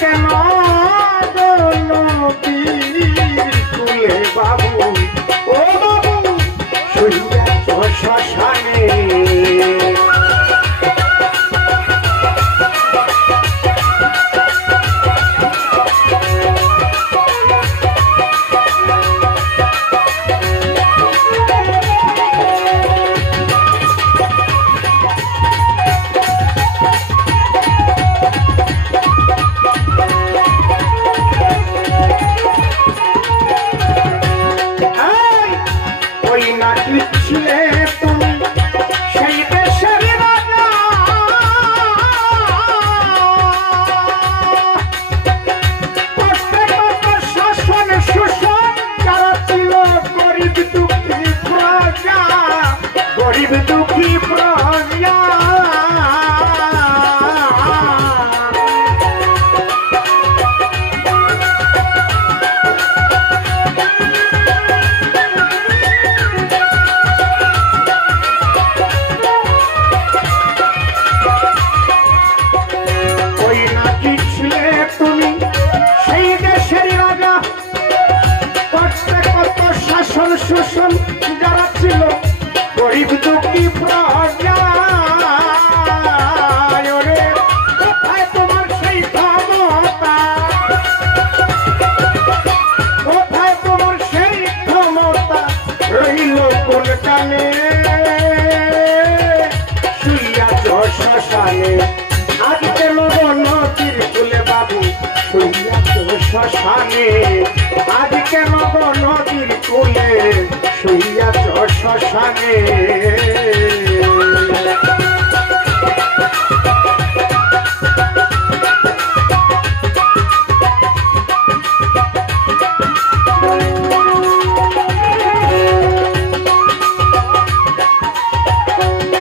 কেন নদীর কুলে বাবু, ও বাবু শুইয়াছ শ্মশানে। ছিলে তুমি সেই দেশের রাজা, শাসন শোষণ যারা ছিল গরিব দুঃখী প্রজা, গরিব দুঃখী প্রজা। শোষণ যারা ছিল গরিব দুঃখী প্রজা, কোথায় তোমার সেই ক্ষমতা, কোথায় তোমার সেই ক্ষমতা রইল কোন কানে, শুইয়াছ শ্মশানে। আজকে নদীর কুলে বাবু শুইয়াছ শ্মশানে, আজকে নদীর কুলে শুইয়াছ শ্মশানে।